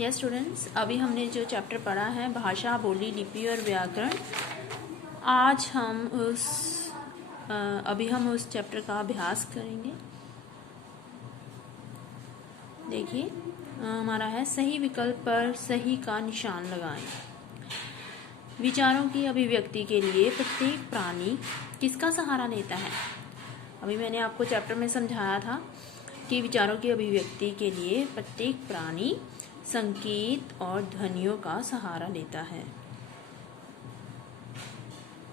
Yes students, अभी हमने जो चैप्टर पढ़ा है भाषा, बोली, लिपि और व्याकरण, आज हम हम उस चैप्टर का अभ्यास करेंगे। देखिए हमारा है सही विकल्प पर सही का निशान लगाएं। विचारों की अभिव्यक्ति के लिए प्रत्येक प्राणी किसका सहारा लेता है? अभी मैंने आपको चैप्टर में समझाया था कि विचारों की अभिव्यक्ति के लिए प्रत्येक प्राणी संकेत और ध्वनियों का सहारा लेता है।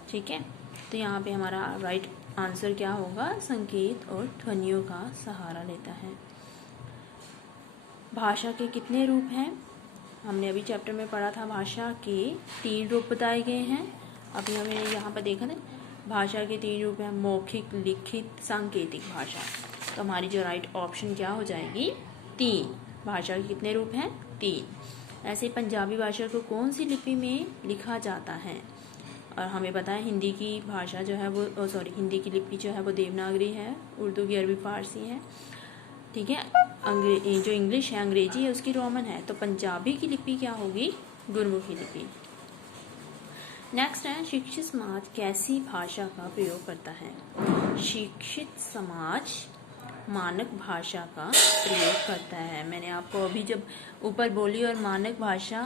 ठीक है, तो यहाँ पे हमारा राइट आंसर क्या होगा? संकेत और ध्वनियों का सहारा लेता है। भाषा के कितने रूप हैं? हमने अभी चैप्टर में पढ़ा था भाषा के 3 रूप बताए गए हैं। अभी हमें यहाँ पर देखा था भाषा के 3 रूप हैं, मौखिक, लिखित, सांकेतिक भाषा। तो हमारी जो राइट ऑप्शन क्या हो जाएगी? 3। भाषा के कितने रूप हैं? 3। ऐसे पंजाबी भाषा को कौन सी लिपि में लिखा जाता है? और हमें पता है हिंदी की भाषा जो है वो हिंदी की लिपि जो है वो देवनागरी है, उर्दू की अरबी फारसी है। ठीक है, जो इंग्लिश है, अंग्रेजी है, उसकी रोमन है। तो पंजाबी की लिपि क्या होगी? गुरमुखी लिपि। नेक्स्ट है शिक्षित समाज कैसी भाषा का प्रयोग करता है? शिक्षित समाज मानक भाषा का प्रयोग करता है। मैंने आपको अभी जब ऊपर बोली और मानक भाषा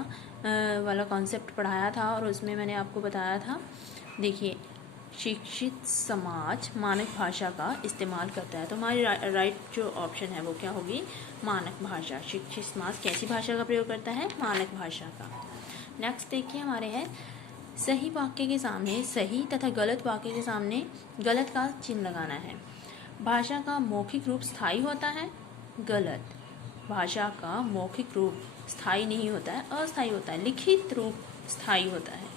वाला कॉन्सेप्ट पढ़ाया था और उसमें मैंने आपको बताया था, देखिए शिक्षित समाज मानक भाषा का इस्तेमाल करता है। तो हमारी राइट जो ऑप्शन है वो क्या होगी? मानक भाषा। शिक्षित समाज कैसी भाषा का प्रयोग करता है? मानक भाषा का। नेक्स्ट देखिए हमारे है सही वाक्य के सामने सही तथा गलत वाक्य के सामने गलत का चिन्ह लगाना है। भाषा का मौखिक रूप स्थायी होता है? गलत। भाषा का मौखिक रूप स्थायी नहीं होता है, अस्थायी होता है। लिखित रूप स्थायी होता है।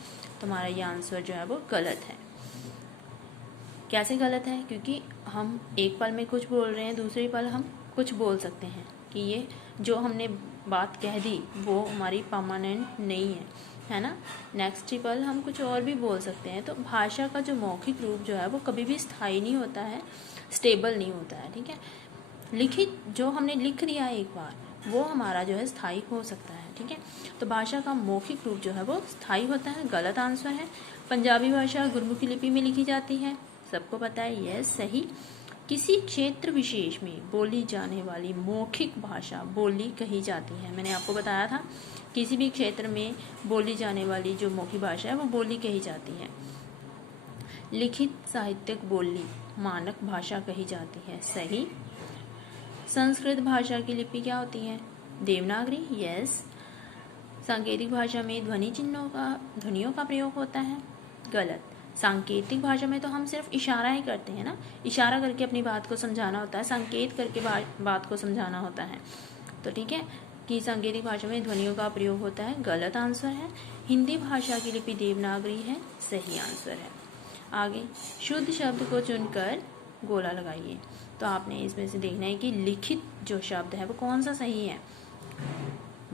तो हमारा ये आंसर जो है वो गलत है। कैसे गलत है? क्योंकि हम एक पल में कुछ बोल रहे हैं, दूसरे पल हम कुछ बोल सकते हैं कि ये जो हमने बात कह दी वो हमारी परमानेंट नहीं है ना। नेक्स्ट पल हम कुछ और भी बोल सकते हैं। तो भाषा का जो मौखिक रूप जो है वो कभी भी स्थायी नहीं होता है, स्टेबल नहीं होता है। ठीक है, लिखित जो हमने लिख दिया एक बार वो हमारा जो है स्थायी हो सकता है। ठीक है, तो भाषा का मौखिक रूप जो है वो स्थायी होता है। गलत आंसर है। पंजाबी भाषा गुरमुखी लिपि में लिखी जाती है, सबको पता है। यस, सही। किसी क्षेत्र विशेष में बोली जाने वाली मौखिक भाषा बोली कही जाती है। मैंने आपको बताया था किसी भी क्षेत्र में बोली जाने वाली जो मौखिक भाषा है वो बोली कही जाती है। लिखित साहित्यिक बोली मानक भाषा कही जाती है। सही। संस्कृत भाषा की लिपि क्या होती है? देवनागरी। यस। सांकेतिक भाषा में ध्वनियों का प्रयोग होता है। गलत। सांकेतिक भाषा में तो हम सिर्फ इशारा ही करते हैं ना, इशारा करके अपनी बात को समझाना होता है, संकेत करके बात को समझाना होता है। तो ठीक है कि सांकेतिक भाषा में ध्वनियों का प्रयोग होता है। गलत आंसर है। हिंदी भाषा की लिपि देवनागरी है, सही आंसर है। आगे शुद्ध शब्द को चुनकर गोला लगाइए। तो आपने इसमें से देखना है कि लिखित जो शब्द है वो कौन सा सही है?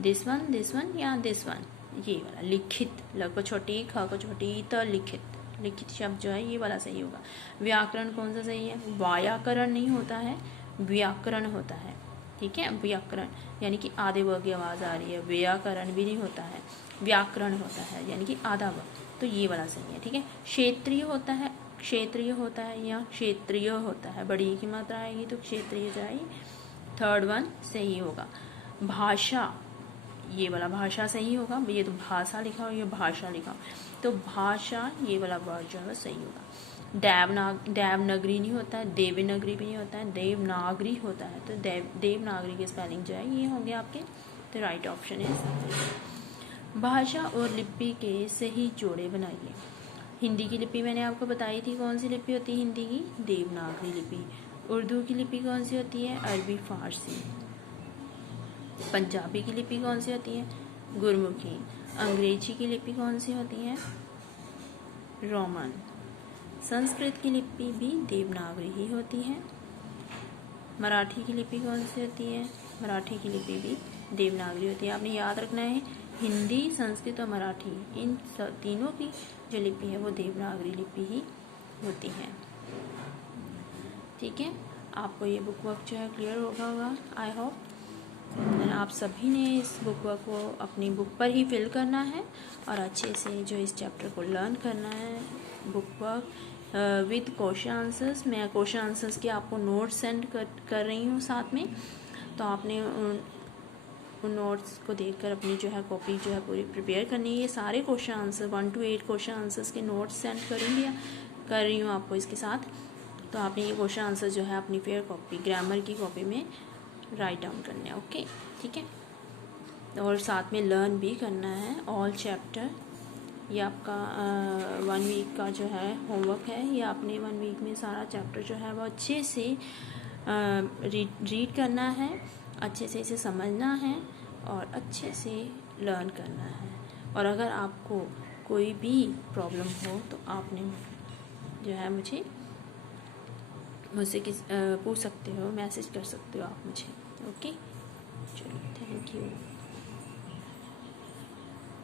दिस वन या दिस वन? ये वाला लिखित। ल को छोटी, ख को छोटी, त लिखित। लिखित शब्द जो है ये वाला सही होगा। व्याकरण कौन सा सही है? व्याकरण नहीं होता है, व्याकरण होता है। ठीक है, व्याकरण यानी कि आधे व की आवाज़ आ रही है। व्याकरण भी नहीं होता है, व्याकरण होता है यानी कि आधा व। तो ये वाला सही है। ठीक है, क्षेत्रीय होता है, क्षेत्रीय होता है या क्षेत्रीय होता है। बड़ी की मात्रा आएगी तो क्षेत्रीय जाएगी। थर्ड वन सही होगा। भाषा, ये वाला भाषा सही होगा। ये तो भाषा लिखा हो, ये भाषा लिखा हो, तो भाषा ये वाला वर्ड जो है सही होगा। देवनागरी नहीं होता है, देवनागरी भी नहीं होता है, देवनागरी होता है। तो देवनागरी की स्पेलिंग जो है ये होंगे आपके। तो राइट ऑप्शन है। भाषा और लिपि के सही जोड़े बनाइए। हिंदी की लिपि मैंने आपको बताई थी कौन सी लिपि होती है हिंदी की? देवनागरी लिपि। उर्दू की लिपि कौन सी होती है? अरबी फारसी। पंजाबी की लिपि कौन सी होती है? गुरमुखी। अंग्रेजी की लिपि कौन सी होती है? रोमन। संस्कृत की लिपि भी देवनागरी ही होती है। मराठी की लिपि कौन सी होती है? मराठी की लिपि भी देवनागरी होती है। आपने याद रखना है हिंदी, संस्कृत और मराठी, इन तीनों की जो लिपि है वो देवनागरी लिपि ही होती है। ठीक है, आपको ये बुक वर्क जो है क्लियर होगा आई होप। आप सभी ने इस बुक वर्क को अपनी बुक पर ही फिल करना है और अच्छे से जो इस चैप्टर को लर्न करना है book work with question answers. मैं क्वेश्चन आंसर्स के आपको नोट्स सेंड कर रही हूँ साथ में, तो आपने उन नोट्स को देखकर अपनी जो है कॉपी जो है पूरी प्रिपेयर करनी है। ये सारे question answer 1 to 8 question answers के नोट्स सेंड कर रही हूँ आपको इसके साथ। तो आपने ये क्वेश्चन आंसर जो है अपनी फेयर कॉपी ग्रामर की कॉपी में राइट डाउन करना है। ओके, ठीक है। और साथ में लर्न भी करना है ऑल चैप्टर। ये आपका 1 वीक का जो है होमवर्क है। ये आपने 1 वीक में सारा चैप्टर जो है वो अच्छे से रीड करना है, अच्छे से इसे समझना है और अच्छे से लर्न करना है। और अगर आपको कोई भी प्रॉब्लम हो तो आपने जो है मुझसे पूछ सकते हो, मैसेज कर सकते हो आप मुझे। ओके, चलो, थैंक यू।